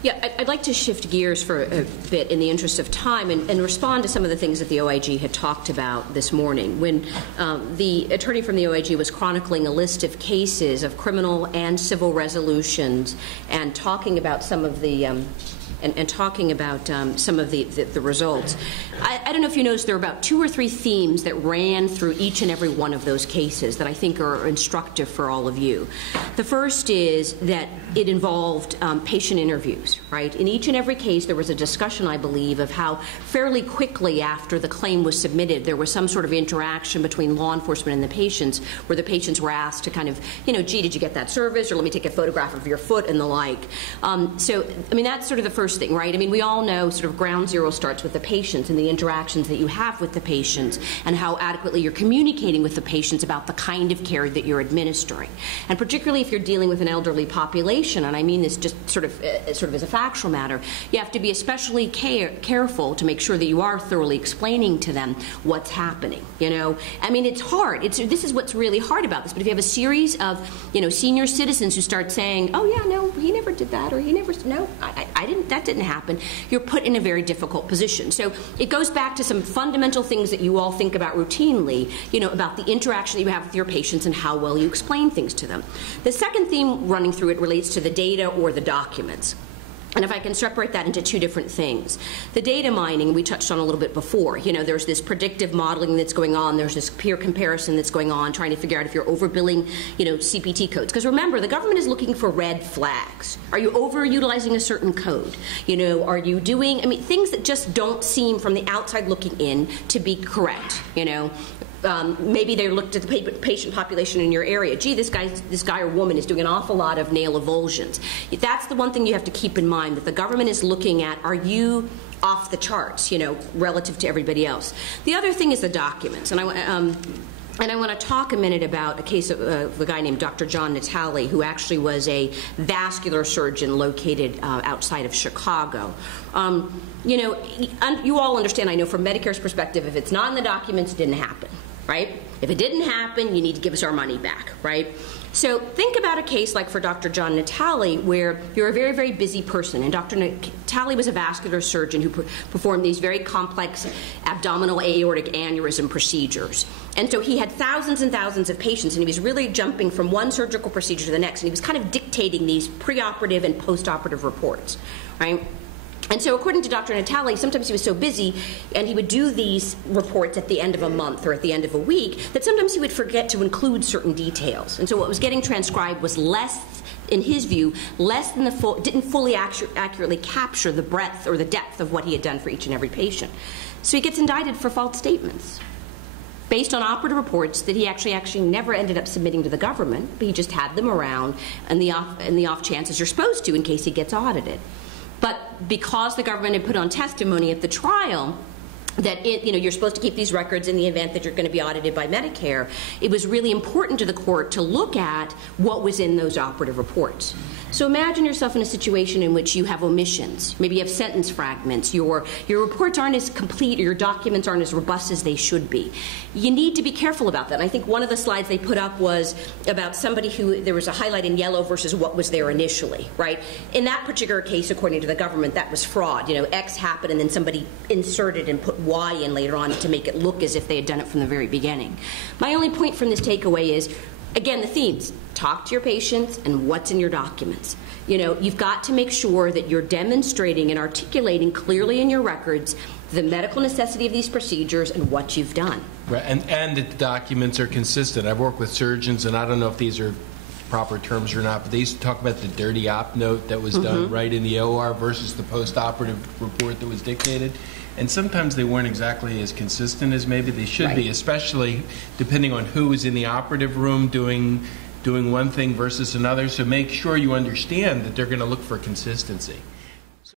Yeah, I'd like to shift gears for a bit in the interest of time and respond to some of the things that the OIG had talked about this morning. When the attorney from the OIG was chronicling a list of cases of criminal and civil resolutions and talking about some of the the results. I don't know if you noticed there were about 2 or 3 themes that ran through each and every one of those cases that I think are instructive for all of you. The first is that it involved patient interviews, right? In each and every case, there was a discussion, I believe, of how fairly quickly after the claim was submitted, there was some sort of interaction between law enforcement and the patients, where the patients were asked to kind of, gee, did you get that service? Or let me take a photograph of your foot and the like. So, I mean, that's sort of the first thing, right? I mean, we all know sort of ground zero starts with the patients and the interactions that you have with the patients and how adequately you're communicating with the patients about the kind of care that you're administering. And particularly if you're dealing with an elderly population, and I mean this just sort of as a factual matter, you have to be especially careful to make sure that you are thoroughly explaining to them what's happening, I mean, it's hard. This is what's really hard about this. But if you have a series of, senior citizens who start saying, oh, yeah, no, he never did that, or he never, no, I didn't, that didn't happen, you're put in a very difficult position. So it goes back to some fundamental things that you all think about routinely, about the interaction that you have with your patients and how well you explain things to them. The second theme running through it relates to the data or the documents. And if I can separate that into 2 different things. The data mining we touched on a little bit before. There's this predictive modeling that's going on. There's this peer comparison that's going on, trying to figure out if you're overbilling, CPT codes. Because remember, the government is looking for red flags. Are you overutilizing a certain code? Are you doing, things that just don't seem from the outside looking in to be correct, maybe they looked at the patient population in your area. Gee, this guy or woman is doing an awful lot of nail avulsions. That's the one thing you have to keep in mind, that the government is looking at, are you off the charts, relative to everybody else. The other thing is the documents. And I want to talk a minute about a case of a guy named Dr. John Natale, who actually was a vascular surgeon located outside of Chicago. You all understand, I know from Medicare's perspective, if it's not in the documents, it didn't happen, right? If it didn't happen, you need to give us our money back, right? So think about a case like for Dr. John Natale, where you're a very, very busy person, and Dr. Natale was a vascular surgeon who performed these very complex abdominal aortic aneurysm procedures. And so he had thousands and thousands of patients, and he was really jumping from one surgical procedure to the next, and he was kind of dictating these preoperative and postoperative reports, right? And so according to Dr. Natale, sometimes he was so busy and he would do these reports at the end of a month or at the end of a week that sometimes he would forget to include certain details. And so what was getting transcribed was less, in his view, less than the full, didn't fully accurately capture the breadth or the depth of what he had done for each and every patient. So he gets indicted for false statements based on operative reports that he actually never ended up submitting to the government, but he just had them around in the off chance, as you're supposed to, in case he gets audited. But because the government had put on testimony at the trial that you're supposed to keep these records in the event that you're going to be audited by Medicare, it was really important to the court to look at what was in those operative reports. So imagine yourself in a situation in which you have omissions. Maybe you have sentence fragments. Your reports aren't as complete, or your documents aren't as robust as they should be. You need to be careful about that. And I think one of the slides they put up was about somebody who, there was a highlight in yellow versus what was there initially, right? In that particular case, according to the government, that was fraud. X happened and then somebody inserted and put Y in later on to make it look as if they had done it from the very beginning. My only point from this takeaway is, again, the themes. Talk to your patients and what's in your documents. You've got to make sure that you're demonstrating and articulating clearly in your records the medical necessity of these procedures and what you've done. Right, and that the documents are consistent. I've worked with surgeons, and I don't know if these are proper terms or not, but they used to talk about the dirty op note that was done right in the OR versus the post-operative report that was dictated. And sometimes they weren't exactly as consistent as maybe they should be, especially depending on who is in the operative room doing one thing versus another. So make sure you understand that they're going to look for consistency.